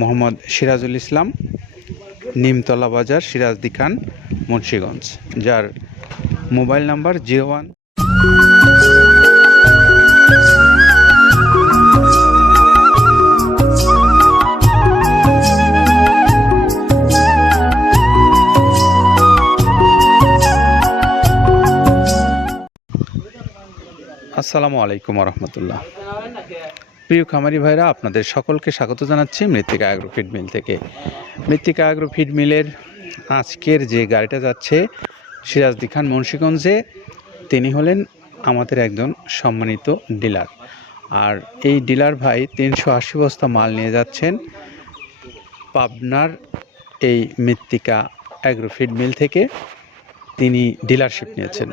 মোহাম্মদ সিরাজুল ইসলাম, নিমতলা বাজার, সিরাজদি খান, মুন্সীগঞ্জ, যার mobile number zero one আসসালামু আলাইকুম রহমতুল্লাহ। প্রিয় খামারি ভাইরা, আপনাদের সকলকে স্বাগত জানাচ্ছি মৃত্তিকা অ্যাগ্রো ফিড মিল থেকে। মৃত্তিকা অ্যাগ্রো ফিড মিলের আজকের যে গাড়িটা যাচ্ছে সিরাজদি খান মুন্সীগঞ্জে, তিনি হলেন আমাদের একজন সম্মানিত ডিলার। আর এই ডিলার ভাই তিনশো আশি বস্তা মাল নিয়ে যাচ্ছেন পাবনার এই মৃত্তিকা অ্যাগ্রো ফিড মিল থেকে। তিনি ডিলারশিপ নিয়েছেন।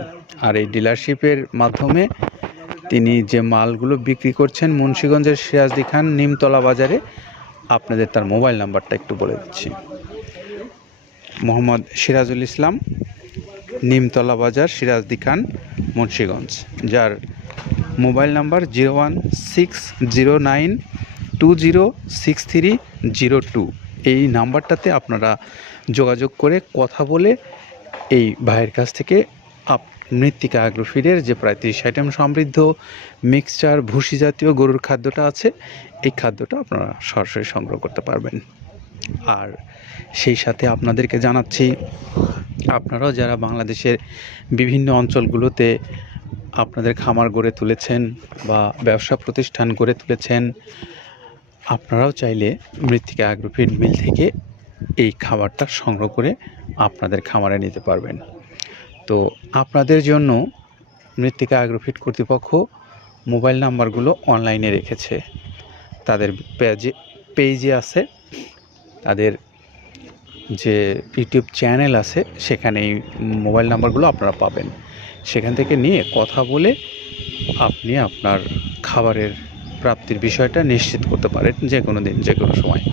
আর এই ডিলারশিপের মাধ্যমে তিনি যে মালগুলো বিক্রি করছেন মুন্সীগঞ্জের সিরাজদি খান নিমতলা বাজারে, আপনাদের তার মোবাইল নাম্বারটা একটু বলে দিচ্ছি। মোহাম্মদ সিরাজুল ইসলাম, নিমতলা বাজার, সিরাজদি খান, মুন্সীগঞ্জ। যার mobile number zero one six zero nine two zero six three zero two. এই নাম্বারটাতে আপনারা যোগাযোগ করে কথা বলে এই ভাইয়ের কাছ থেকে আপ মৃত্তিকা অ্যাগ্রোফিডের যে প্রায় তিরিশ আইটেম সমৃদ্ধ মিক্সচার, ভুসি জাতীয় গরুর খাদ্যটা আছে, এই খাদ্যটা আপনারা সরাসরি সংগ্রহ করতে পারবেন। আর সেই সাথে আপনাদেরকে জানাচ্ছি, আপনারাও যারা বাংলাদেশের বিভিন্ন অঞ্চলগুলোতে আপনাদের খামার গড়ে তুলেছেন বা ব্যবসা প্রতিষ্ঠান গড়ে তুলেছেন, আপনারাও চাইলে মৃত্তিকা অ্যাগ্রোফিড মিল থেকে এই খাবারটা সংগ্রহ করে আপনাদের খামারে নিতে পারবেন। তো আপনাদের জন্য মৃত্তিকা অ্যাগ্রোফিট কর্তৃপক্ষ মোবাইল নাম্বারগুলো অনলাইনে রেখেছে। তাদের পেজে পেজে আছে, তাদের যে ইউটিউব চ্যানেল আছে সেখানে এই মোবাইল নাম্বারগুলো আপনারা পাবেন। সেখান থেকে নিয়ে কথা বলে আপনি আপনার খাবারের প্রাপ্তির বিষয়টা নিশ্চিত করতে পারেন যে কোনো দিন যে কোনো সময়।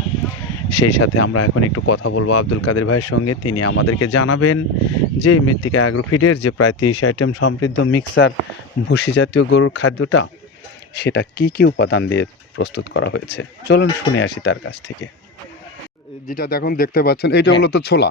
সেই সাথে আমরা এখন একটু কথা বলব আব্দুল কাদের ভাইয়ের সঙ্গে। তিনি আমাদেরকে জানাবেন যে মৃত্তিকা অ্যাগ্রোফিডের যে প্রায় তিরিশ আইটেম সমৃদ্ধ মিক্সার ভুসি জাতীয় গরুর খাদ্যটা সেটা কি কি উপাদান দিয়ে প্রস্তুত করা হয়েছে? চলুন শুনে আসি তার কাছ থেকে। যেটা দেখুন দেখতে পাচ্ছেন এটা মূলত হলো তো ছোলা।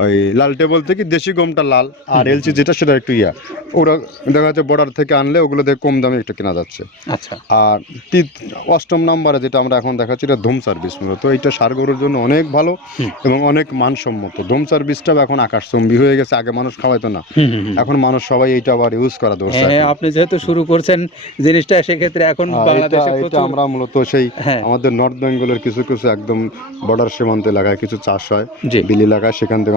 ওই লালটে বলতে কি দেশি গমটা লাল আর এলচি যেটা সেটা একটু ইয়া। ওরা দেখা যাচ্ছে বর্ডার থেকে আনলে ওগুলো দিয়ে কম দামে একটু কেনা যাচ্ছে। আচ্ছা। আর অষ্টম নাম্বারে যেটা আমরা এখন দেখাচ্ছি এটা ধুম সার্ভিস মূলত। এটা সার গরুর জন্য অনেক ভালো এবং অনেক মানসম্মত। ধুম সার্ভিসটাও এখন আকাশচম্বী হয়ে গেছে। আগে মানুষ খাওয়াইতো না। এখন মানুষ সবাই এইটা আবার ইউজ করা ধরছে হ্যাঁ আপনি যেহেতু শুরু করছেন জিনিসটা সেক্ষেত্রে এখন আর বাংলাদেশে এটা- এটা আমরা মূলত সেই হ্যাঁ। আমাদের নর্থ বেঙ্গলের কিছু কিছু একদম বর্ডার সীমান্ত এলাকায় কিছু চাষ হয়। বিল এলাকায় সেখান থেকে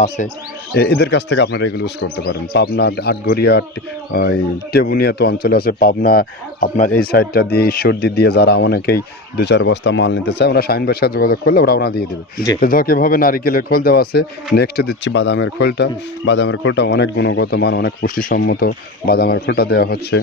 আছে, এ- এদের কাছ থেকে আপনারা এগুলো ইউজ করতে পারেন। পাবনা, আটঘরিয়া টেবুনিয়া তো অঞ্চলে আছে, পাবনা আপনার এই সাইডটা দিয়ে ঈশ্বরদী দিয়ে যারা অনেকেই দু চার বস্তা মাল নিতে চায় ওরা শাইন সাথে যোগাযোগ করলে ওরা ওরা দিয়ে দেবে। তো ধরো কীভাবে নারিকেলের খোল দেওয়া আছে। নেক্সটে দিচ্ছি বাদামের খোলটা। বাদামের খোলটা অনেক গুণগত মান অনেক পুষ্টিসম্মত বাদামের খোলটা দেওয়া হচ্ছে।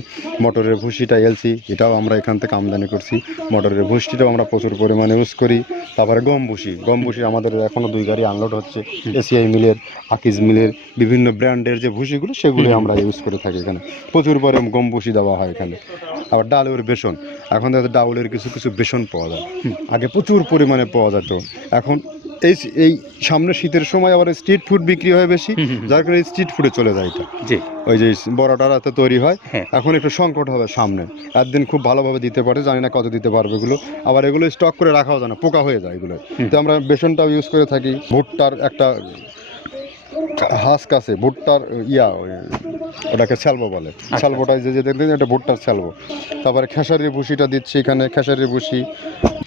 মটরের ভুসিটা এলসি এটাও আমরা এখান থেকে আমদানি করছি। মটরের ভুসিটাও আমরা প্রচুর পরিমাণে ইউজ করি। তারপরে গম ভুসি। গম ভুসি আমাদের এখনও দুই গাড়ি আনলোড হচ্ছে। এসিআই মিলের আকিজ মিলের বিভিন্ন ব্র্যান্ডের যে ভুসিগুলো সেগুলো আমরা ইউজ করে থাকি এখানে। প্রচুর পরিমাণে গম ভুসি দেওয়া হয় এখানে। আবার ডালের বেসন। এখন দেখা ডাউলের কিছু কিছু বেসন পাওয়া যায়। আগে প্রচুর পরিমাণে পাওয়া যেত। এখন এই এই সামনে শীতের সময় আবার স্ট্রিট ফুড বিক্রি হয় বেশি যার কারণে স্ট্রিট ফুডে চলে যায় এটা। জি। ওই যে বড়টা রাতে তৈরি হয় হ্যাঁ। এখন একটু সংকট হবে সামনে। একদিন খুব ভালোভাবে দিতে পারে জানি না কত দিতে পারবে এগুলো। আবার এগুলো স্টক করে রাখাও যায় না পোকা হয়ে যায় এগুলো। তো আমরা বেসনটাও ইউজ করে থাকি। ভুট্টার একটা হাস্ক আছে ভুট্টার ইয়া ওই ওটাকে স্যালবো বলে। স্যালবোটাই যে যে দেখবেন এটা ভুট্টার স্যালবো তারপরে খেসারির ভুসিটা দিচ্ছি এখানে খেসারির ভুসি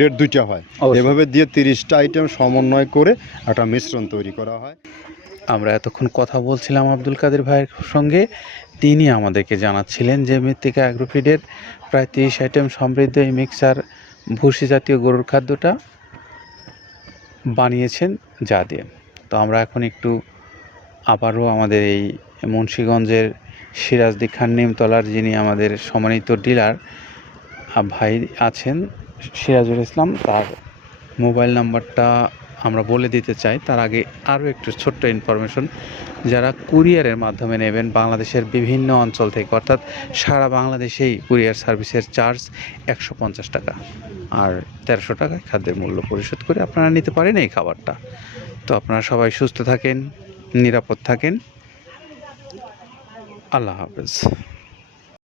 গ্রেড দুইটা হয়। এভাবে দিয়ে তিরিশটা আইটেম সমন্বয় করে একটা মিশ্রণ তৈরি করা হয়। আমরা এতক্ষণ কথা বলছিলাম আব্দুল কাদের ভাইয়ের সঙ্গে। তিনি আমাদেরকে জানাচ্ছিলেন যে মৃত্তিকা অ্যাগ্রোফিডের প্রায় তিরিশ আইটেম সমৃদ্ধ এই মিক্সার ভুসি জাতীয় গরুর খাদ্যটা বানিয়েছেন যা দিয়ে তো আমরা এখন একটু আবারও আমাদের এই মুন্সীগঞ্জের সিরাজদি খান নিমতলার যিনি আমাদের সম্মানিত ডিলার ভাই আছেন সিরাজুল ইসলাম, তার মোবাইল নাম্বারটা আমরা বলে দিতে চাই। তার আগে আরও একটু ছোট্ট ইনফরমেশন যারা কুরিয়ারের মাধ্যমে নেবেন বাংলাদেশের বিভিন্ন অঞ্চল থেকে, অর্থাৎ সারা বাংলাদেশেই কুরিয়ার সার্ভিসের চার্জ একশো পঞ্চাশ টাকা আর তেরোশো টাকায় খাদ্যের মূল্য পরিশোধ করে আপনারা নিতে পারেন এই খাবারটা। তো আপনারা সবাই সুস্থ থাকেন, নিরাপদ থাকেন। আল্লাহ হাফেজ।